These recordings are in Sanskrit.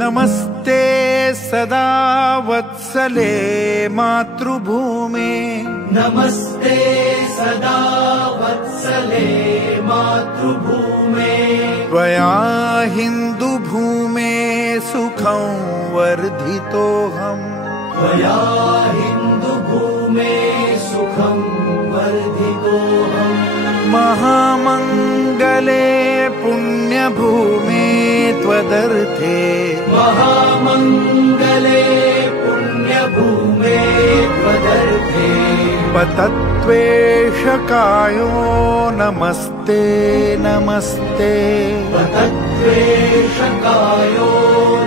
नमस्ते सदा वत्सले मातृभूमे नमस्ते सदा वत्सले मातृभूमे त्वया हिन्दुभूमे सुखं वर्धितोऽहम् त्वया हिन्दुभूमे सुखं वर्धितोऽहम् महामङ्गले पुण्यभूमे त्वदर्थे महामङ्गले पुण्यभूमे त्वदर्थे पतत्वेषकायो नमस्ते नमस्ते पतत्वेषकायो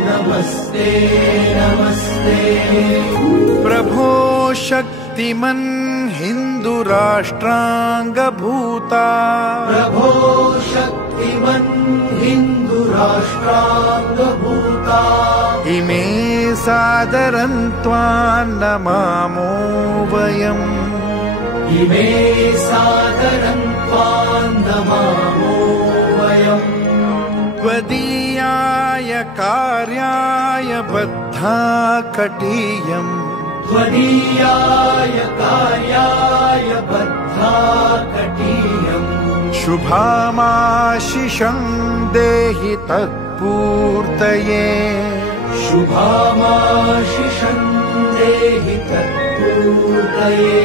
नमस्ते नमस्ते प्रभो शक्तिमन् हिन्दुराष्ट्राङ्गभूता प्रभो शक्तिमन् हिन्दुराष्ट्राङ्गभूता इमे सादरं त्वां नमामो वयम् इमे सादरं त्वां नमामो वयम् त्वदीयाय कार्याय बद्धा कटीयम् त्वदीयाय कार्याय बद्धा कटीयम् शुभामाशिषं देहि तत्पूर्तये शुभामाशिषं देहि तत्पूर्तये